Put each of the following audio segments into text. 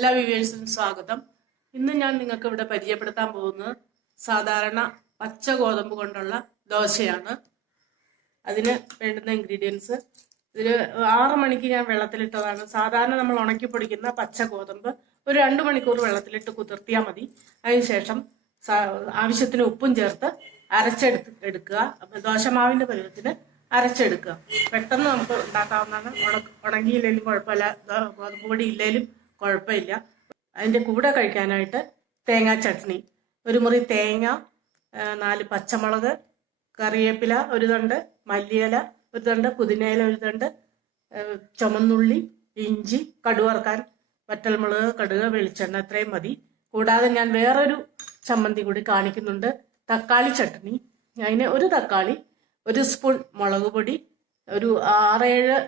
എല്ലാ വ്യൂവേഴ്സിനും സ്വാഗതം. ഇന്ന് ഞാൻ നിങ്ങൾക്ക് ഇവിടെ പരിചയപ്പെടുത്താൻ പോകുന്നത് സാധാരണ പച്ച ഗോതമ്പ് കൊണ്ടുള്ള ദോശയാണ്. അതിന് വേണ്ടുന്ന ഇൻഗ്രീഡിയൻസ് ഇതിൽ 6 മണിക്ക് ഞാൻ വെള്ളത്തിലിട്ടതാണ്. സാധാരണ നമ്മൾ ഉണക്കി പൊടിക്കുന്ന പച്ച ഗോതമ്പ് ഒരു 2 മണിക്കൂർ വെള്ളത്തിലിട്ട് കുതിർത്തിയാൽ മതി. അതിനുശേഷം ആവശ്യത്തിന് ഉപ്പും ചേർത്ത് അരച്ചെടുക്കുക. ദോശമാവിന്റെ പരുവത്തിന് അരച്ചെടുക്കുക. പെട്ടെന്ന് നമുക്ക് ഉണ്ടാക്കാവുന്നതാണ്. ഉണങ്ങിയില്ലെങ്കിലും കുഴപ്പമില്ല, ഗോതമ്പ് പൊടി ഇല്ലെങ്കിലും കുഴപ്പമില്ല. അതിൻ്റെ കൂടെ കഴിക്കാനായിട്ട് തേങ്ങാ ചട്നി, ഒരു മുറി തേങ്ങ, 4 പച്ചമുളക്, കറിവേപ്പില ഒരു തണ്ട്, മല്ലിയില ഒരു തണ്ട്, പുതിനയില ഒരു തണ്ട്, ചുമന്നുള്ളി, ഇഞ്ചി, കടുവറുക്കാൻ വറ്റൽമുളക്, കടുക്, വെളിച്ചെണ്ണ, ഇത്രയും മതി. കൂടാതെ ഞാൻ വേറൊരു ചമ്മന്തി കൂടി കാണിക്കുന്നുണ്ട്, തക്കാളി ചട്നി. അതിന് ഒരു തക്കാളി, 1 സ്പൂൺ മുളക് പൊടി, ഒരു 6-7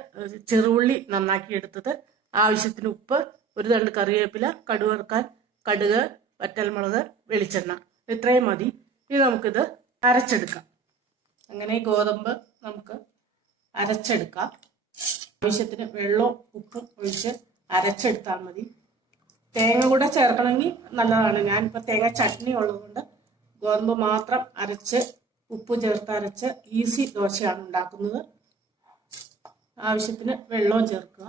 ചെറുള്ളി നന്നാക്കി എടുത്തത്, ആവശ്യത്തിന് ഉപ്പ്, ഒരു തണ്ട് കറിവേപ്പില, കടുവറുക്കാൻ കടുക്, വറ്റൽമുളക്, വെളിച്ചെണ്ണ, ഇത്രയും മതി. ഇത് നമുക്കിത് അരച്ചെടുക്കാം. അങ്ങനെ ഗോതമ്പ് നമുക്ക് അരച്ചെടുക്കാം. ആവശ്യത്തിന് വെള്ളവും ഉപ്പും ഒഴിച്ച് അരച്ചെടുത്താൽ മതി. തേങ്ങ കൂടെ ചേർക്കണമെങ്കിൽ നല്ലതാണ്. ഞാനിപ്പോൾ തേങ്ങ ചട്നി ഉള്ളതുകൊണ്ട് ഗോതമ്പ് മാത്രം അരച്ച് ഉപ്പ് ചേർത്ത് അരച്ച് ഈസി ദോശയാണ് ഉണ്ടാക്കുന്നത്. ആവശ്യത്തിന് വെള്ളവും ചേർക്കുക,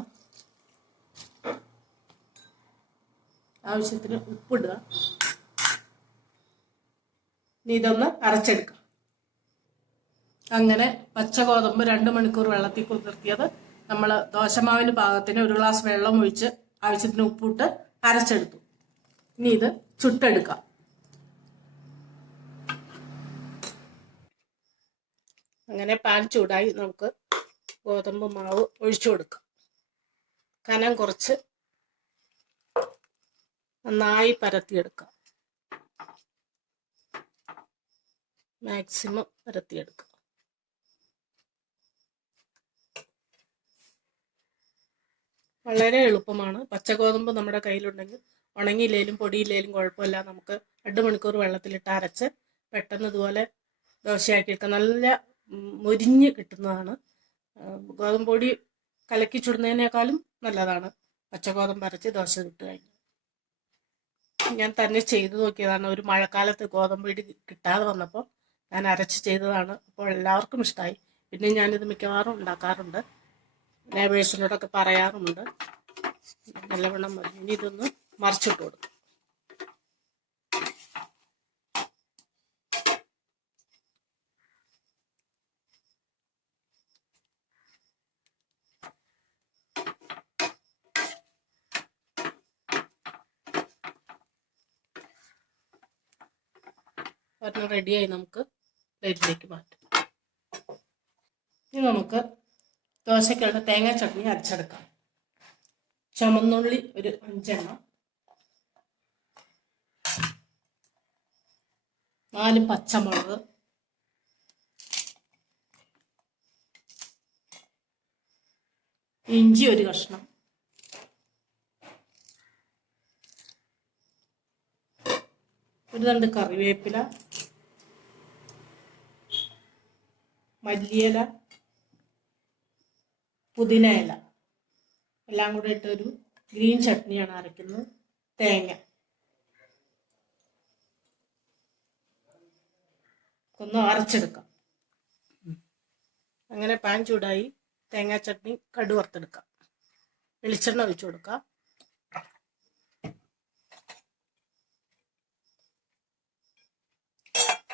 ആവശ്യത്തിന് ഉപ്പിടുക. ഇനി ഇതൊന്ന് അരച്ചെടുക്കാം. അങ്ങനെ പച്ച ഗോതമ്പ് 2 മണിക്കൂർ വെള്ളത്തിൽ കുതിർത്തിയത് നമ്മൾ ദോശമാവിന് പാകത്തിന് 1 ഗ്ലാസ് വെള്ളം ഒഴിച്ച് ആവശ്യത്തിന് ഉപ്പിട്ട് അരച്ചെടുത്തു. ഇനി ഇത് ചുട്ടെടുക്കാം. അങ്ങനെ പാൻ ചൂടായി, നമുക്ക് ഗോതമ്പ് മാവ് ഒഴിച്ചു കൊടുക്കാം. കനം കുറച്ച് നന്നായി പരത്തിയെടുക്കാം. മാക്സിമം പരത്തിയെടുക്കാം. വളരെ എളുപ്പമാണ്. പച്ചഗോതമ്പ് നമ്മുടെ കയ്യിലുണ്ടെങ്കിൽ ഉണങ്ങിയില്ലേലും പൊടിയില്ലേലും കുഴപ്പമില്ല. നമുക്ക് 2 മണിക്കൂർ വെള്ളത്തിലിട്ട് അരച്ച് പെട്ടെന്ന് ഇതുപോലെ ദോശയാക്കിയെടുക്കാം. നല്ല മൊരിഞ്ഞ് കിട്ടുന്നതാണ്. ഗോതമ്പ് പൊടി കലക്കി ചുടുന്നതിനേക്കാളും നല്ലതാണ് പച്ചഗോതമ്പ് അരച്ച് ദോശ ചുട്ട് കഴിഞ്ഞാൽ. ഞാൻ തന്നെ ചെയ്തു നോക്കിയതാണ്. ഒരു മഴക്കാലത്ത് ഗോതമ്പ് പൊടി കിട്ടാതെ വന്നപ്പോൾ ഞാൻ അരച്ച് ചെയ്തതാണ്. അപ്പോൾ എല്ലാവർക്കും ഇഷ്ടമായി. പിന്നെ ഞാനിത് മിക്കവാറും ഉണ്ടാക്കാറുണ്ട്, നെയ്ബേഴ്സിനോടൊക്കെ പറയാറുമുണ്ട്. നല്ലവണ്ണം മതി. ഇനി ഇതൊന്ന് മറിച്ചിട്ട് കൊടുക്കും. ഒരെണ്ണം റെഡിയായി, നമുക്ക് പ്ലേറ്റിലേക്ക് മാറ്റാം. ഇനി നമുക്ക് ദോശയ്ക്കുള്ള തേങ്ങാ ചട്നി അരച്ചെടുക്കാം. ചുമന്നുള്ളി ഒരു 5 എണ്ണം, 4 പച്ചമുളക്, ഇഞ്ചി ഒരു കഷ്ണം, ഒരു തണ്ട് കറിവേപ്പില, മല്ലിയില, പുതിന ഇല, എല്ലാം കൂടെ ഇട്ടൊരു ഗ്രീൻ ചട്നിയാണ് അരയ്ക്കുന്നത്. തേങ്ങ ഒന്ന് അരച്ചെടുക്കാം. അങ്ങനെ പാൻ ചൂടായി, തേങ്ങാ ചട്നി കടുക് വറുത്തെടുക്കാം. വെളിച്ചെണ്ണ ഒഴിച്ചു കൊടുക്കാം.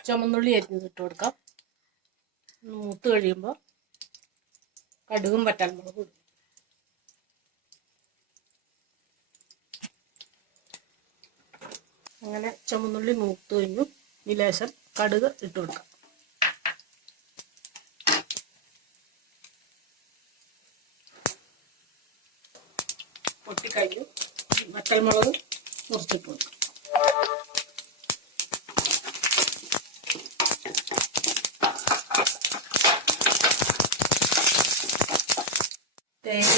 ചുമന്നുള്ളി അരിഞ്ഞത് ഇട്ട് കൊടുക്കാം. മൂത്ത് കഴിയുമ്പോൾ കടുകും വറ്റൽമുളകും ഇടും. അങ്ങനെ ചുമന്നുള്ളി മൂത്ത് കഴിഞ്ഞു. ഇനി ലേശം കടുക് ഇട്ട് കൊടുക്കാം. പൊട്ടിക്കഴിഞ്ഞു. വറ്റൽമുളക് മുറിച്ചിട്ട് കൊടുക്കാം. തേങ്ങ,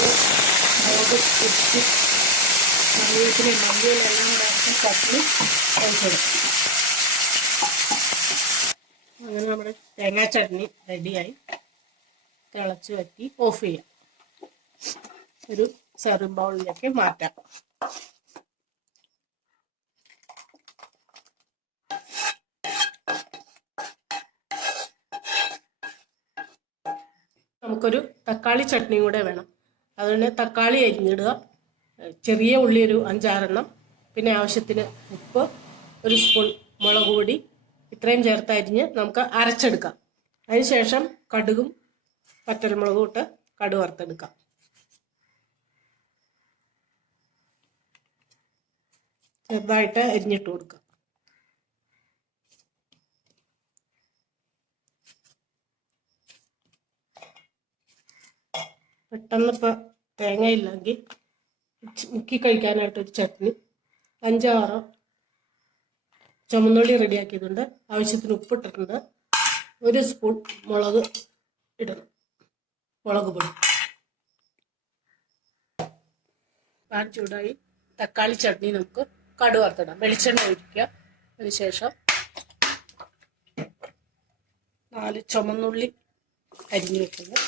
മുളക്, ഉപ്പ്, കറിവേപ്പില, മല്ലിയിലെല്ലാം ചേർത്ത് ചട്നി ഒഴിച്ചെടുക്കും. അങ്ങനെ നമ്മുടെ തേങ്ങാ ചട്നി റെഡിയായി. തിളച്ച് വറ്റി ഓഫ് ചെയ്യാം. ഒരു സെർവിംഗ് ബൗളിലേക്ക് മാറ്റാം. നമുക്കൊരു തക്കാളി ചട്നിയും കൂടെ വേണം. അതിന് തക്കാളി അരിഞ്ഞിടുക, ചെറിയ ഉള്ളി ഒരു 5-6 പിന്നെ ആവശ്യത്തിന് ഉപ്പ്, 1 സ്പൂൺ മുളക് പൊടി, ഇത്രയും ചേർത്ത് അരിഞ്ഞ് നമുക്ക് അരച്ചെടുക്കാം. അതിനുശേഷം കടുകും പച്ചമുളകും ഇട്ട് കടുക് വറുത്തെടുക്കാം. ചെറുതായിട്ട് അരിഞ്ഞിട്ട് കൊടുക്കുക. പെട്ടെന്ന് ഇപ്പോൾ തേങ്ങയില്ലെങ്കിൽ മുക്കി കഴിക്കാനായിട്ടൊരു ചട്നി 5-6 ചുമന്നുള്ളി റെഡിയാക്കിയിട്ടുണ്ട്. ആവശ്യത്തിന് ഉപ്പിട്ടിട്ടുണ്ട്. 1 സ്പൂൺ മുളക് ഇടണം, മുളക് പൊടി. പാൻ ചൂടായി തക്കാളി ചട്നി നമുക്ക് കടുക് വറുത്തിടാം. വെളിച്ചെണ്ണ ഒഴിക്കുക. അതിനുശേഷം 4 ചുമന്നുള്ളി അരിഞ്ഞു വെക്കുന്നത്.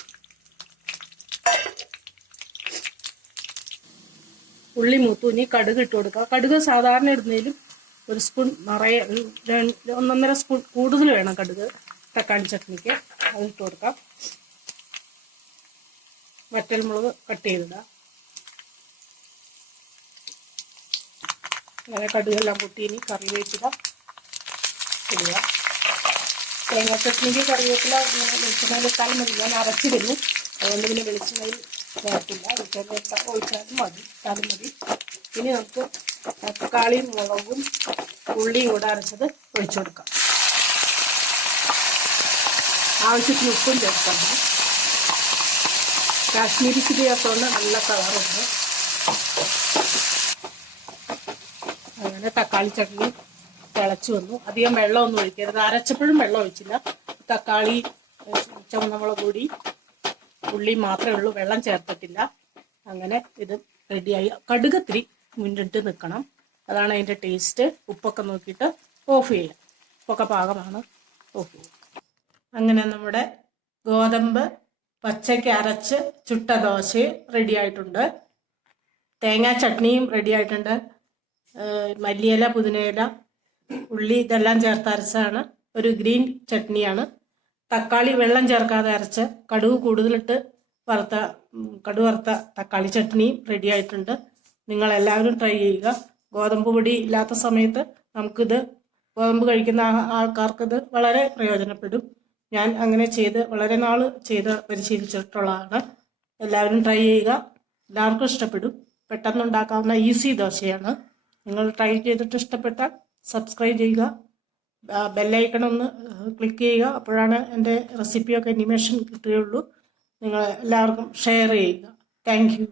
ഉള്ളി മൂത്തു. ഇനി കടുക് ഇട്ട് കൊടുക്കുക. കടുക് സാധാരണ ഇടുന്നതിലും 1 സ്പൂൺ നിറയെ 1.5 സ്പൂൺ കൂടുതൽ വേണം കടുക് തക്കാളി ചട്നിക്ക്. അത് ഇട്ട് കൊടുക്കാം. വറ്റൽമുളക് കട്ട് ചെയ്തിടാം. അങ്ങനെ കടുകെല്ലാം പൊട്ടി. ഇനി കറിവേപ്പില ഇടുക. തേങ്ങാ ചട്നിക്ക് കറിവേപ്പില വെളിച്ചെണ്ണയിൽ ഇട്ടാലും മതി. ഞാൻ അരച്ചിരുന്നു, അതുകൊണ്ട് പിന്നെ വെളിച്ചെണ്ണയിൽ ചേർത്തില്ല. വെളിച്ചെണ്ണ ഒഴിച്ചാലും മതി, ഇട്ടാലും മതി. ഇനി നമുക്ക് തക്കാളിയും മുളകും ഉള്ളിയും കൂടെ അരച്ചത് ഒഴിച്ചു കൊടുക്കാം. ആവശ്യത്തിന് ഉപ്പും ചേർക്കാം. കാശ്മീരി ചില്ലി ചേർത്തുകൊണ്ട് നല്ല കളറുണ്ട്. അങ്ങനെ തക്കാളി ചട്നി തിളച്ചു വന്നു. അധികം വെള്ളമൊന്നും ഒഴിക്കരുത്. അരച്ചപ്പോഴും വെള്ളം ഒഴിച്ചില്ല. തക്കാളി, ചുവന്നമുളക് പൊടി, ഉള്ളി മാത്രമേ ഉള്ളൂ, വെള്ളം ചേർത്തിട്ടില്ല. അങ്ങനെ ഇത് റെഡിയായി. കടുകത്തിരി മുന്നിട്ട് നിൽക്കണം, അതാണ് അതിൻ്റെ ടേസ്റ്റ്. ഉപ്പൊക്കെ നോക്കിയിട്ട് ഓഫ് ചെയ്യാം. ഉപ്പൊക്കെ പാകമാണ്, ഓഫ് ചെയ്യാം. അങ്ങനെ നമ്മുടെ ഗോതമ്പ് പച്ചയ്ക്ക് അരച്ച് ചുട്ട ദോശ റെഡി ആയിട്ടുണ്ട്. തേങ്ങാ ചട്നിയും റെഡി ആയിട്ടുണ്ട്. മല്ലിയില, പുതിനയില, ഉള്ളി ഇതെല്ലാം ചേർത്ത് അരച്ചാണ്. ഒരു ഗ്രീൻ ചട്നിയാണ്. തക്കാളി വെള്ളം ചേർക്കാതെ അരച്ച് കടുക് കൂടുതലിട്ട് കടുക് വറുത്ത തക്കാളി ചട്നിയും റെഡി ആയിട്ടുണ്ട്. നിങ്ങളെല്ലാവരും ട്രൈ ചെയ്യുക. ഗോതമ്പ് പൊടി ഇല്ലാത്ത സമയത്ത് നമുക്കിത്, ഗോതമ്പ് കഴിക്കുന്ന ആൾക്കാർക്കിത് വളരെ പ്രയോജനപ്പെടും. ഞാൻ അങ്ങനെ വളരെ നാൾ ചെയ്ത് പരിശീലിച്ചിട്ടുള്ളതാണ്. എല്ലാവരും ട്രൈ ചെയ്യുക. എല്ലാവർക്കും ഇഷ്ടപ്പെടും. പെട്ടെന്നുണ്ടാക്കാവുന്ന ഈസി ദോശയാണ്. നിങ്ങൾ ട്രൈ ചെയ്തിട്ട് ഇഷ്ടപ്പെട്ടാൽ സബ്സ്ക്രൈബ് ചെയ്യുക. ബെല്ലൈക്കൺ ഒന്ന് ക്ലിക്ക് ചെയ്യുക. അപ്പോഴാണ് എൻ്റെ റെസിപ്പിയൊക്കെ അനിമേഷൻ കിട്ടുകയുള്ളൂ. നിങ്ങൾ എല്ലാവർക്കും ഷെയർ ചെയ്യുക. Thank you.